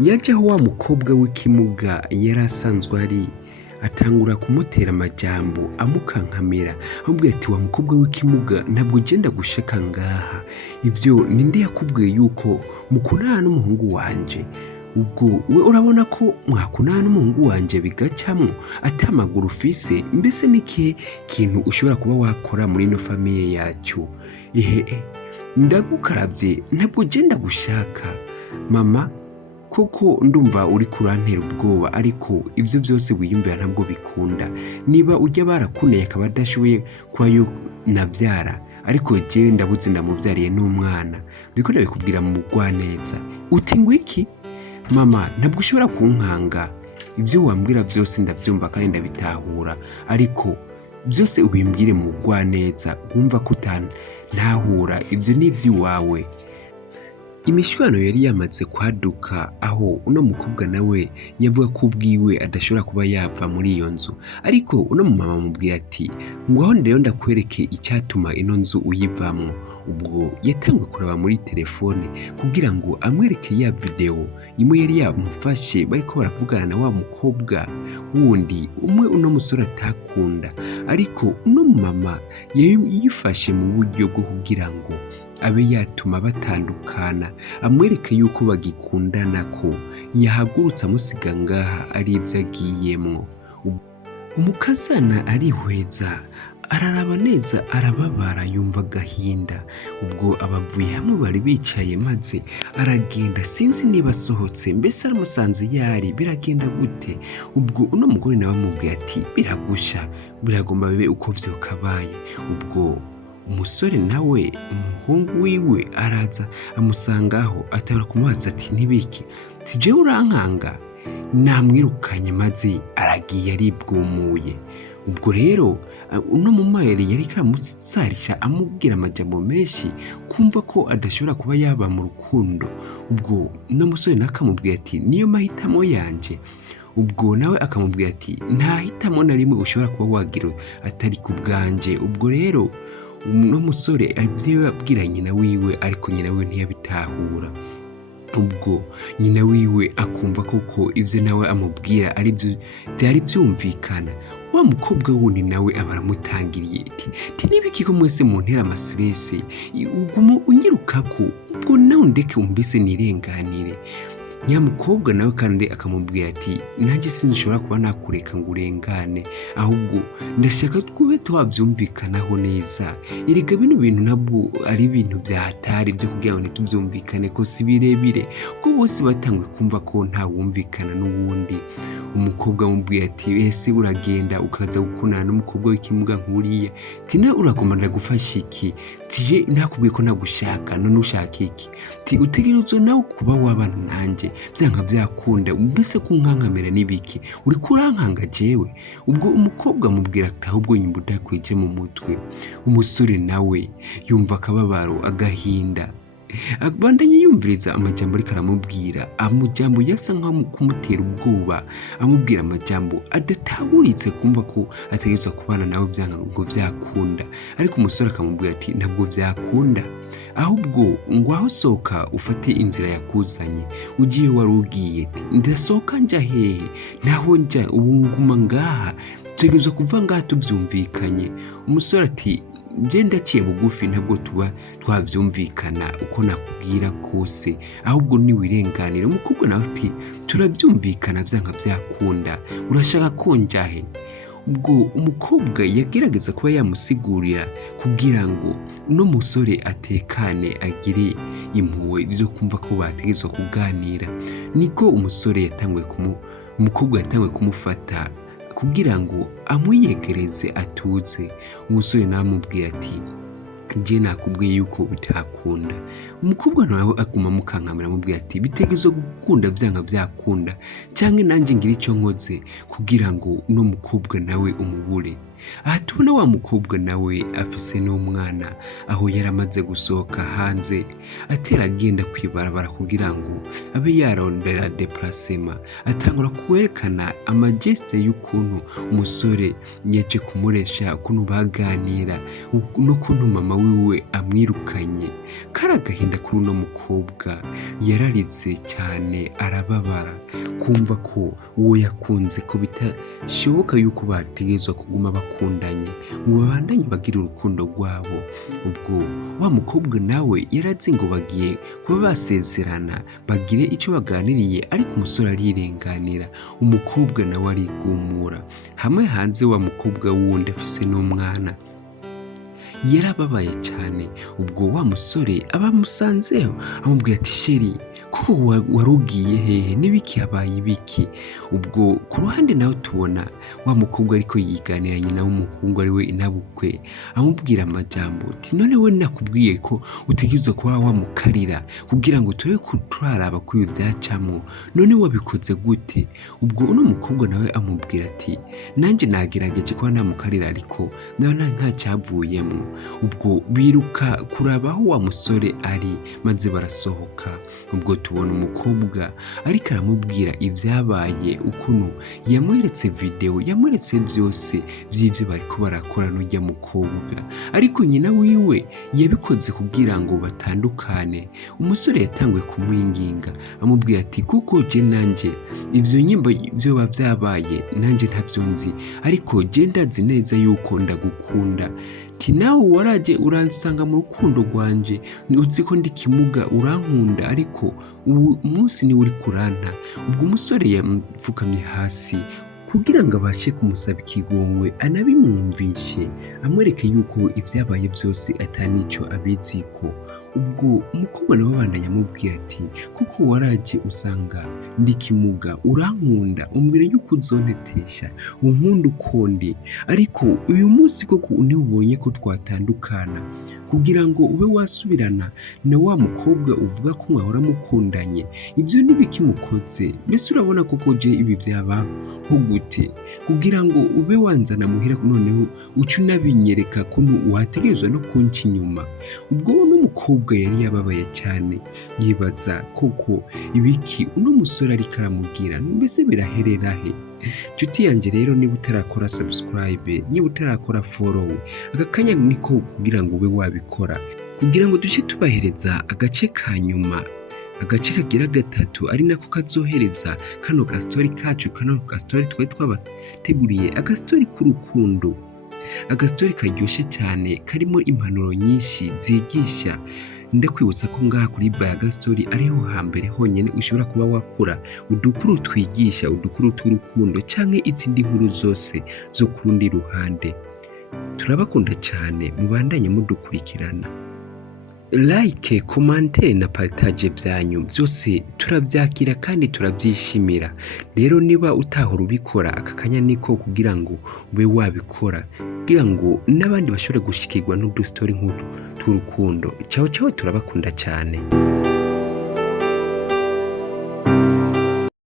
yaje aho wa mukobwa w'ikimuga yari asanzwe ari, atangura kumutera amajambo amukankamira amubwira ati wa mukobwa w'ikimuga ntabwo ugenda gushaka ngaha, ivyo ninde yakubwiye yuko mukundana n'umuhungu wanje? Ubwo we urabona ko mwakundana n'umuhungu wanje bigacamwo atamaguru ufise? Mbese n'ikihe kintu ushobora kuba wakora muri ino famiye yacu? Ndagukarabye ntabwo ugenda gushaka mama, kuko ndumva uri kurantera ubwoba, ariko ivyo vyose wiyumvira ntabwo bikunda. Niba ujya barakuneye akaba adashoboye kuba navyara, ariko je ndabuze ndamuvyariye n'umwana, ndiko ndabikubwira mu bugwaneza. Uti ngwiki mama, ntabwo ushobora kunkanga, ivyo wambwira vyose ndavyumva kandi ndabitahura, ariko byose ubimbwire mu bugwaneza, wumva ko ntahura, ivyo ni ivy'iwawe. Imishwano yari yamaze kwaduka, aho uno mukobwa nawe yavuga ko ubwiwe adashobora kuba yava muri iyo nzu, ariko uno mumama amubwiye ati ngwaho rero ndakwereke icyatuma ino nzu uyivamwo. Ubwo yatanguye kuraba muri telefone kugira ngo amwereke ya video imwe yari yamufashe bariko baravugana na wa mukobwa wundi umwe uno musore atakunda, ariko uno mumama yifashe mu buryo bwo kugira ngo abe yatuma batandukana, amwereke yuko bagikundana, ko yahagurutse amusiga ngaha ari ibyo agiyemwo. Umukazana arihweza, araraba neza, arababara, yumva agahinda. Ubwo abavuye hamwe bari bicaye, maze aragenda, sinzi niba asohotse, mbese aramusanze yari biragenda gute? Ubwo uno mugore nawe amubwiye ati biragusha, biragomba bibe uko vyokabaye. Ubwo umusore nawe umuhungu wiwe araza amusangaho, atangura kumubaza ati nibiki? Tije urankanga? Namwirukanye maze aragiye aribwumuye. Ubwo rero uno mumayeri yari karamutsarisha amubwira amajambo menshi, kumva ko adashobora kuba yaba mu rukundo. Ubwo uno musore nakamubwira ati niyo mahitamo yanje. Ubwo nawe akamubwira ati nta hitamo na rimwe ushobora kuba wagira atari ku bwanje. Ubwo rero uno musore avyo yabwira nyina wiwe, ariko nyina wiwe ntiyabitahura. Ubwo nyina wiwe akumva koko ivyo nawe amubwira ari byo byari byumvikana. Wa mukobwa wundi nawe abaramutangiriye ati nibiki ko mwese muntera amasirese, ugumo unyirukako, ubwo nawe ndeke umbise nirenganire. Nyamukobwa nawe kandi akamubwira ati nanjye sinshobora kuba nakureka ngo urengane, ahubwo ndashaka twube twabyumvikanaho neza. Erega bino bintu nabwo ari ibintu byahatari byo kugira ngo ntitubyumvikane ko si birebire, ubwo bose batangwe kumva ko nta wumvikana n'uwundi. Umukobwa amubwiye ati ese uragenda ukaza gukundana n'umukobwa w'ikimuga nkuriya? Tina urakomanda gufasha iki? Tije nakubwiye ko nagushaka, none ushaka iki? Ti utegerezwa nawe kuba wabana nanje, byanga byakunda, mbese kunkankamira nibiki? Uri kurankanga jewe? Ubwo umukobwa amubwira ati ahubwo nyimba udakweje mu mutwe. Umusore nawe yumva akababaro, agahinda, abandanye yumviriza amajambo ariko aramubwira, amajambo yasa nkaho kumutera ubwoba, amubwira amajambo adatahuritse, kumva ko ategerezwa kubana nawe byanga ngo byakunda. Ariko umusore akamubwira ati ntabwo byakunda, ahubwo ngwaho soka ufate inzira yakuzanye, ugiye wari ugiye. Ndasoka njya hehe? Naho njya ubu nguma ngaha, tutegerezwa kuva ngaha tubyumvikanye. Umusore ati genda ciye bugufi, ntabwo tuba twavyumvikana uko nakubwira kose, ahubwo ni wirenganire. Umukobwa nawe ati turabyumvikana byanga byakunda, urashaka ko njahe? Ubwo umukobwa yagerageza kuba yamusigurira kugira ngo no musore atekane, agire impuhwe byo kumva ko bategezwa kuganira. Niko umukobwa yatanguye kumufata kugira ngo amuyegereze atuze. Umusore namubwiye ati je nakubwiye yuko bitakunda. Umukobwa nawe aguma mukankamira amubwiye ati bitegezwe gukunda byanga byakunda, cyangwa nanjye ngira icyo nkoze kugira ngo no mukobwa nawe umubure. aha tubona wa mukobwa nawe afise n'umwana aho yari amaze gusohoka hanze atera agenda kwibarabara kugira ngo abe yarondera deplacement, atangura kwerekana amageste y'ukuntu umusore yaje kumuresha, ukuntu baganira n'ukuntu mama wiwe amwirukanye. Kari agahinda kuri uno mukobwa, yararitse cyane arababara kumva ko uwo yakunze ko bitashoboka yuko bategerezwa kuguma bakundanye ngo babandanye bagira urukundo rwabo. Ubwo wa mukobwa nawe yarazi ngo bagiye kuba basezerana bagire icyo baganiriye, ariko umusore arirenganira, umukobwa nawe arigumura. Hamwe hanze wa mukobwa wundi afise n'umwana yarababaye cyane. Ubwo wa musore abamusanzeho amubwira ati sheri ko warugiye hehe, n'ibiki habaye ibiki? Ubwo ku ruhande nawe tubona wa mukobwa ariko yiganiranye nawe umuhungu ari we inabukwe, amubwira amajambo ati none we nakubwiye ko utegerezwa kuba wamukarira kugira ngo turebe ko turaraba ko ibi byacamo, none wabikoze gute? Ubwo uno mukobwa nawe amubwira ati nanjye nagerageje kuba namukarira ariko ndabona nta cyavuyemo. Ubwo biruka kuraba aho wa musore ari maze barasohoka. Ubwo tubona umukobwa ariko aramubwira ibyabaye, ukuntu yamweretse video, yamweretse byose by'ibyo bariko barakora n'ujya mukobwa, ariko nyina wiwe yabikoze kugira ngo batandukane. Umusore yatanguye kumwinginga amubwira ati kuko je nanje ivyo nyimbo byoba byabaye nanje ntavyo nzi, ariko je ndazi neza yuko ndagukunda, ti nawe waraje uransanga mu rukundo rwanje, uzi ko ndi kimuga urankunda, ariko ubu munsi ni uri kuranta. Ubwo umusore yamupfukamye hasi kugira ngo abashe kumusaba ikigongwe anabimwumvishe, amwereke yuko ibyabaye byose atanico abiziko. Ubwo umukobwa nawe abandanya amubwira ati kuko waraje usanga ndi kimuga urankunda, umbwira yuko uzontetesha unkunda ukondi, ariko uyu munsi koko unibonye ko twatandukana kugira ngo ube wasubirana na wa mukobwa uvuga ko mwahora mukundanye, ibyo ntibikimukoze. Mbese urabona koko je ibi byabaho gute kugira ngo ube wanzana muhira noneho uca unabinyereka kuntu wategerezwa no kunca inyuma? Ubwo n'umukobwa yari yababaye cyane, yibaza koko ibiki uno musore ariko aramubwira, mbese biraherera he? Nshuti yanjye rero, niba utarakora subscribe, niba utarakora follow, aka kanya niko kugira ngo ube wabikora kugira ngo duce tubahereza agace ka nyuma, agace kagira gatatu, ari nako kazohereza kano gastori kacu, kano gastori twari twabateguriye, agastori k'urukundo, agastori karyoshye cyane karimo impanuro nyinshi zigisha. Ndakwibutsa ko ngaha kuri Bayaga Story ariho hambere honyine ushobora kuba wakura udukuru twigisha, udukuru tw'urukundo canke izindi nkuru zose zo kurundi ruhande. Turabakunda cyane, mubandanye mudukurikirana. Like, commentaire na partage byanyu byose turabyakira kandi turabyishimira. Rero niba utahora ubikora, aka kanya niko kugira ngo ube wabikora kugira ngo n'abandi bashobore gushikirwa n'udustori nk'utu tw'urukundo. Ciao ciao, turabakunda cyane.